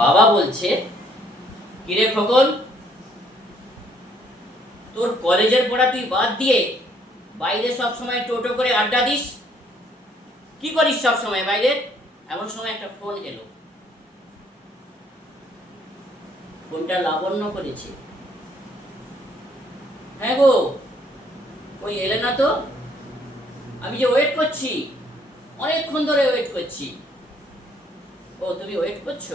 বাবা বলছে, কিরে খোকন তোর কলেজের পড়া তুই বাদ দিয়ে বাইরে সব সময় টোটো করে আড্ডা দিস? কি করিস সব সময় বাইরে? এমন সময় একটা ফোন এলো। ফোনটা লাবণ্য করেছে। হ্যাঁ গো, ওই এলে না তো? আমি যে ওয়েট করছি, অনেকক্ষণ ধরে ওয়েট করছি। ও, তুমি ওয়েট করছ?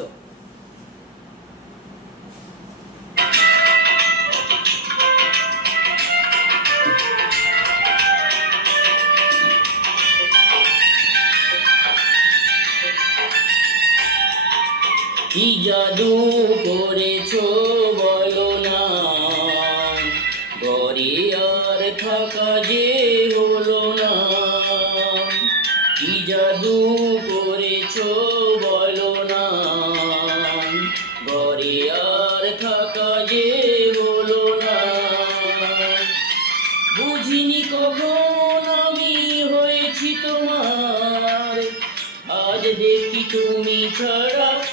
কি জাদু করেছ বলো না। ঘরে আর থাকা যে হলো না। কি জাদু করেছ বলো না। ঘরে আর থাকা যে হলো না। বুঝিনি কখন আমি হয়েছি তোমার। আজ দেখি তুমি ছাড়া